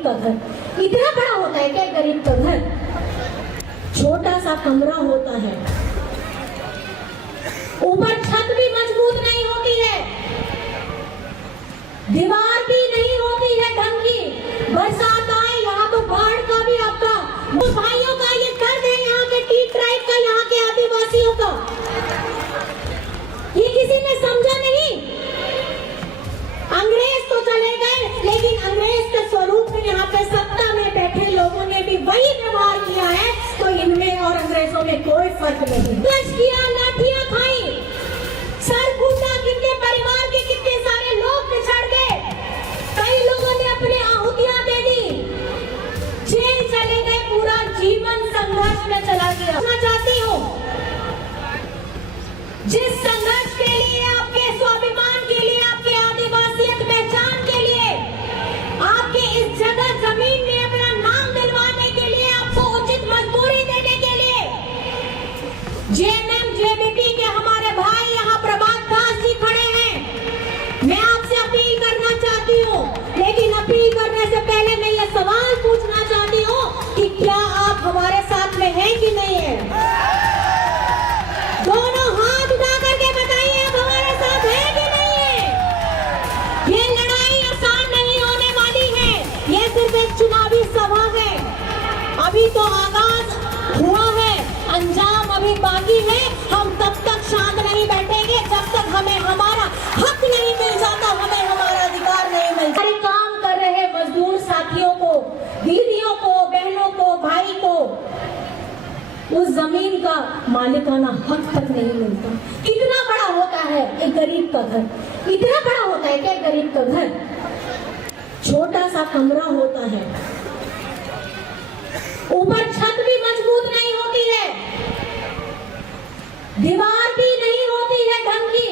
गरीब का घर इतना बड़ा होता है क्या? गरीब का घर छोटा सा कमरा होता है, ऊपर छत भी मजबूत नहीं होती है, दीवार भी नहीं होती है ढंग की, बरसात आए यहाँ तो बाढ़ का भी आपका। वो भाइयों का ये दर्द है यहाँ के टी ट्राइब का, यहाँ के आदिवासियों का, ये किसी ने समझा नहीं। अंग्रेज तो चले गए, लेकिन अंग्रेज के स्वरूप में यहाँ पे सत्ता में बैठे लोगों ने भी वही व्यवहार किया है, तो इनमें और अंग्रेजों में कोई फर्क नहीं। कष्ट किया, लाठियां खाई, सर फूटा, कितने परिवार के कितने सारे लोग पिछड़ गए, कई लोगों ने अपनी आहुतियां दे दी, जेल चले गए, पूरा जीवन संघर्ष में चला गया। मैं चाहती हूँ जिस संघर्ष के लिए, आपके स्वाभिमान के लिए, आपके आदिवासियत पहचान के लिए, आपके इस जगह जमीन में अपना नाम दिलवाने के लिए, आपको उचित मजदूरी देने के लिए जेएमएम जेबीपी के हमारे भाई यहाँ प्रभात दास जी खड़े हैं। मैं आपसे अपील करना चाहती हूँ, लेकिन अपील करने से पहले मैं ये सवाल पूछना चाहती हूँ कि क्या आप हमारे साथ में हैं कि नहीं है? दोनों हाथ उठा करके बताइए आप हमारे साथ हैं कि नहीं है? ये लड़ाई आसान नहीं होने वाली है, ये सिर्फ एक चुनावी सभा है, अभी तो आगाज हुआ है, अंजाम अभी बाकी है। हम तब तक शांत नहीं बैठेंगे जब तक हमें हमारा हक नहीं मिल जाता, हमें हमारा अधिकार नहीं मिलता। हमारे काम कर रहे मजदूर साथियों को, दीदियों को, बहनों को, भाई को उस जमीन का मालिकाना हक तक नहीं मिलता। कितना बड़ा होता है एक गरीब का घर, इतना बड़ा होता है क्या? गरीब का घर छोटा सा कमरा होता है, ऊपर छत भी मजबूत नहीं होती है, दीवार भी नहीं होती है ढंग की,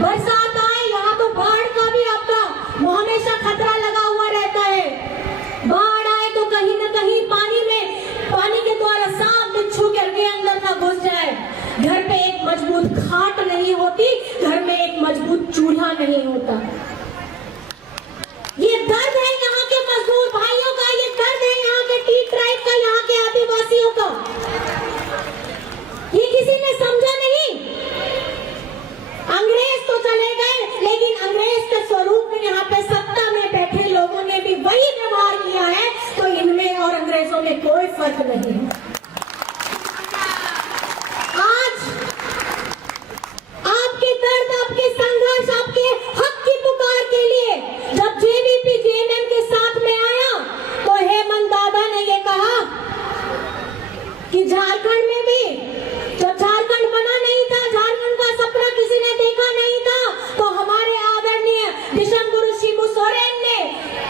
बरसात आए यहाँ तो बाढ़ का भी आपका वो हमेशा खतरा लगा हुआ रहता है। बाढ़ आए तो कहीं न कहीं पानी के द्वारा सांप बिच्छू घर के अंदर ना घुस जाए। घर पे एक मजबूत खाट नहीं होती, घर में एक मजबूत चूल्हा नहीं होता। ये दर्द है यहाँ के मजदूर भाइयों का, ये दर्द है यहाँ के टी ट्राइब का, यहाँ के आदिवासियों का, ये किसी ने समझा नहीं। अंग्रेज तो चले गए, लेकिन अंग्रेज के स्वरूप में यहाँ पे सत्ता में बैठे लोगों ने भी वही व्यवहार किया है, तो इनमें और अंग्रेजों में कोई फर्क नहीं है। आज आपके दर्द, आपके संघर्ष, आपके हक की पुकार के लिए जब जेबीपी जेएमएम के साथ में आया, तो हेमंत दादा ने ये कहा कि झारखंड में भी जब झारखंड बना नहीं था, झारखंड का सपना किसी ने देखा नहीं था, तो हमारे आदरणीय विश्व गुरु शिबू सोरेन ने,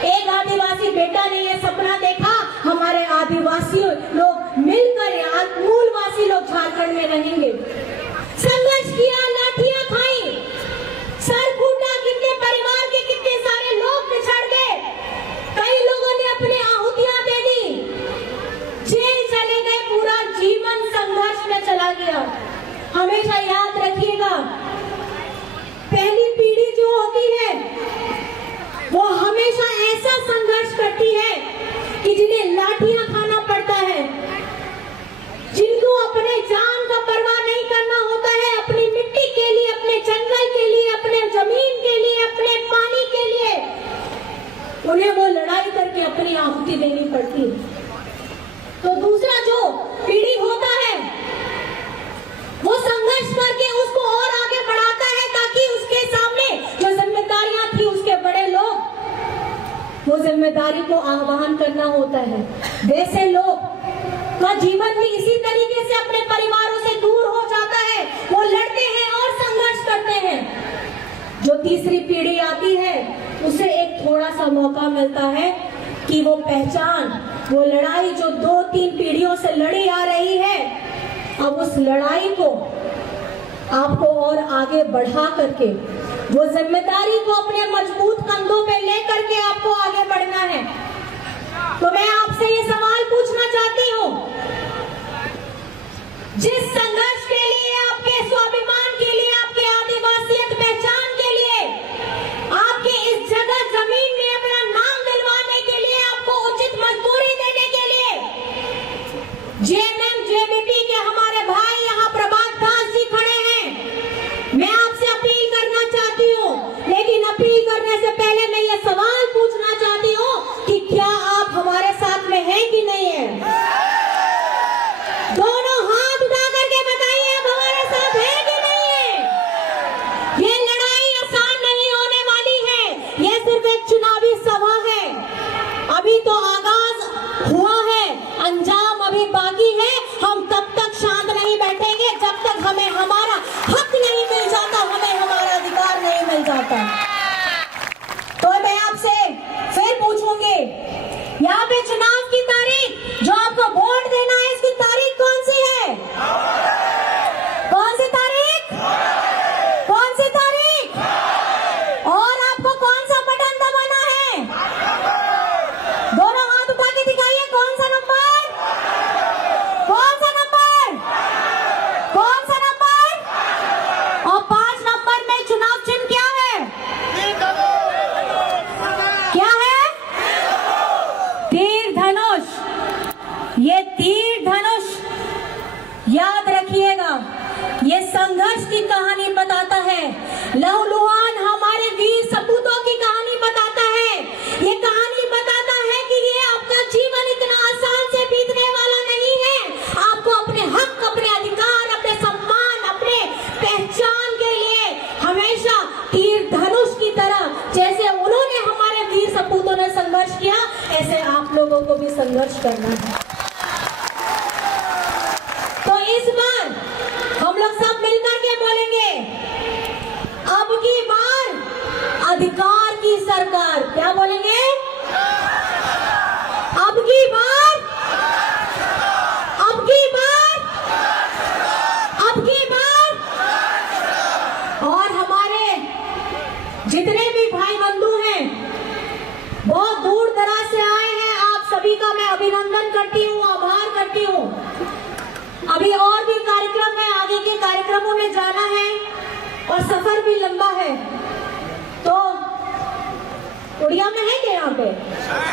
एक आदिवासी बेटा ने ये सपना देखा, हमारे आदिवासी लोग मिलकर यहाँ मूलवासी लोग झारखंड में रहेंगे। संघर्ष किया, लाठियां खाई, सर फूटा, कितने परिवार के कितने सारे लोग पिछड़ गए, कई लोगों ने अपनी आहुतियां दे दी, जेल चले गए, पूरा जीवन संघर्ष में चला गया। हमेशा याद रखिएगा, पहली पीढ़ी जो होती है वो हमेशा ऐसा संघर्ष करती है कि जिन्हें लाठियां खाना पड़ता है, जिनको अपने जान का परवाह नहीं करना होता है, अपनी मिट्टी के लिए, अपने जंगल के लिए, अपने जमीन के लिए, अपने पानी के लिए, उन्हें वो लड़ाई करके अपनी आहुति देनी पड़ती है। तो दूसरा जो पीढ़ी होता है वो संघर्ष करके उसको और आगे बढ़ाता है, ताकि उसके सामने जो जिम्मेदारियां थी, उसके बड़े लोग वो जिम्मेदारी को आह्वान करना होता है। वैसे लोग का जीवन भी इसी तरीके से अपने परिवारों से दूर हो जाता है, वो लड़ते हैं और संघर्ष करते हैं। जो तीसरी पीढ़ी आती है उसे एक थोड़ा सा मौका मिलता है कि वो पहचान, वो लड़ाई जो 2-3 पीढ़ियों से लड़ी आ रही है, अब उस लड़ाई को आपको और आगे बढ़ा करके वो जिम्मेदारी को अपने मजबूत कंधों पे लेकर के आपको आगे बढ़ना है। तो मैं आपसे ये सवाल पूछना चाहती हूँ, जिस संघर्ष के लिए, आपके स्वाभिमान के लिए, आपके आदिवासियत पहचान के लिए, आपके इस जगह जमीन में अपना नाम दिलवाने के लिए आपको उचित संघर्ष किया, ऐसे आप लोगों को भी संघर्ष करना है। तो इस बार हम लोग सब मिलकर के बोलेंगे, अब की बार अधिकार की सरकार। क्या बोलेंगे? अब की बार, अब की बार, अब की बार। और हमारे जितने भी भाई बंधु हैं, बहुत दूर दराज से आए हैं, आप सभी का मैं अभिनंदन करती हूँ, आभार करती हूँ। अभी और भी कार्यक्रम है, आगे के कार्यक्रमों में जाना है और सफर भी लंबा है। तो उड़िया में है क्या यहाँ पे?